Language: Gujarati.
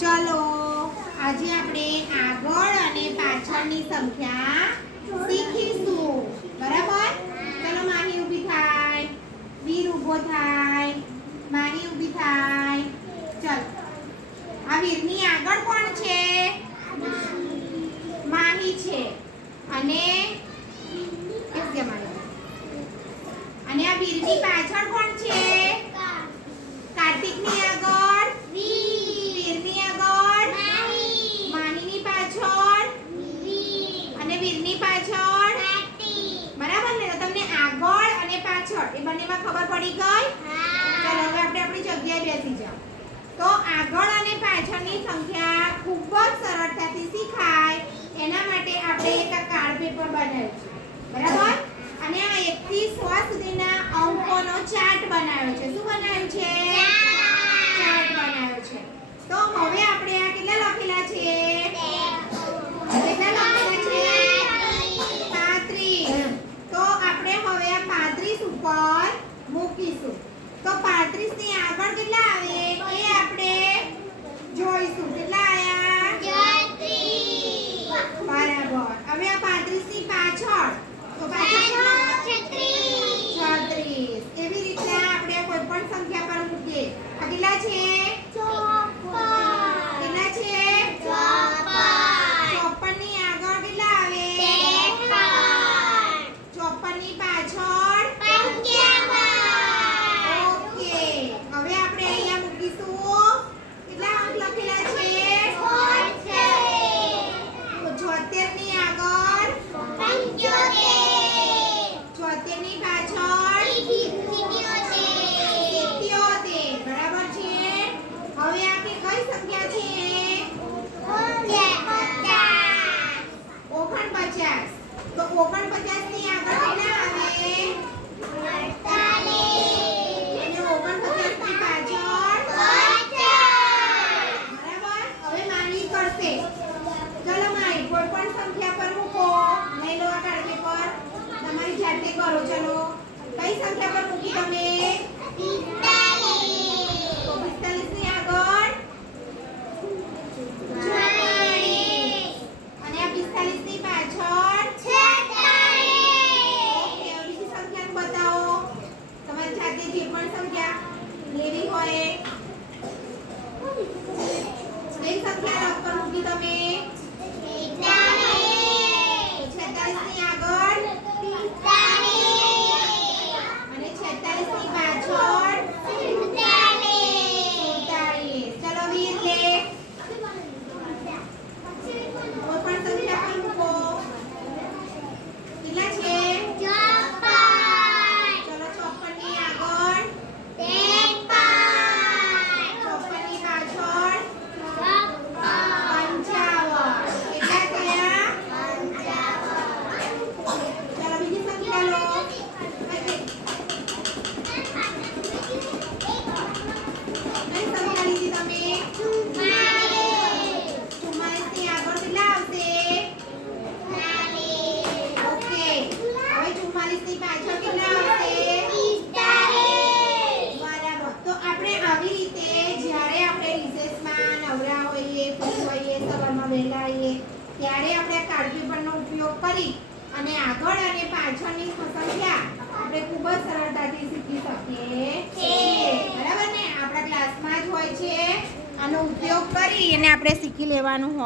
ચલો આજે આપણે આગળ અને પાછળની સંખ્યા શીખીશું. બરાબર? ચલો માહી ઊભી થાય, વીર ઊભો થાય, માહી ઊભી થાય. ચલો આ વીરની આગળ કોણ છે? માહી છે. અને આ વીરની પાછળ કોણ છે? કાર્તિકની આગળ વીરની આગળ માહીની પાછળ અને વીરની પાછળ. બરાબર ને? તો તમને આગળ અને પાછળ એ બંનેમાં ખબર પડી ગઈ? ચાલો હવે આપણે આપણી જગ્યાએ બેસી જાઓ. તો આગળ અને પાછળની સંખ્યા ખૂબ જ સરળતાથી શીખાય એના માટે આપણે એક કાર્ડ પેપર બનાવ્યું છે. બરાબર? અને આ 1 થી 100 સુધીના અંકોનો ચાર્ટ બનાવ્યો છે. શું બનાવ્યું છે? ચાર્ટ બનાવ્યો છે. તો હવે આપણે આ કેટલા લખેલા છે? કેટલા લખેલા છે? 35. તો આપણે હવે આ 35 ઉપર મૂકીશું. તો 35 ની આગળ કેટલા આવે એ આપણે જોઈશું. કેટલા આયા? 36. બરાબર. હવે આ 35 ની પાછળ તો પાછળ 36. એવી રીતે આપણે કોઈ પણ સંખ્યા પર મૂકીએ. આ કેટલા છે? 54. કેટલા છે? 54 ની આગળ કેટલા આવે? 53. 54 ની પાછળ 55. ઓકે. હવે આપણે અહીંયા મૂકીશું. કેટલા અંક લખેલા છે? 76 ની આગળ 75. 74 ની પાછળ 77. બરાબર છે. હવે આ કઈ સંખ્યા છે? 49. તો 49 ની આગળ કેટલા આવે? 48. અને 49 ની પાછળ 50. બરાબર? હવે માની કરશે. ચલો માઈ કોઈ પણ સંખ્યા પર મૂકો. લઈ લો આ કાર્ડ પેપર. તમારી જાતે કરો. ચલો કઈ સંખ્યા પર મૂકી તમે? 45. તો 45 ની આગળ 44. અને આ 45 ની પાછળ 46. ઓકે. હવે બીજી સંખ્યા બતાવો. તમારી જાતે જે પણ સંખ્યા લેવી હોય કઈ સંખ્યા પર મૂકી તમે? 46 ની આગળ 45. અને 46 ની પાછળ 47. ચલો વીર લે. કોઈ પણ સંખ્યા પર મૂકો. કેટલા છે? 54. ચલો 54 ની આગળ 53. 54 ની પાછળ 55. ત્યારે આપણે કાર્ડ પેપરનો ઉપયોગ કરી અને આગળ અને પાછળની સંખ્યા આપણે ખૂબ જ સરળતાથી શીખી શકીએ છીએ. બરાબર ને? આપણા ક્લાસમાં જ હોય છે. આનો ઉપયોગ કરી અને આપણે શીખી લેવાનું હોય.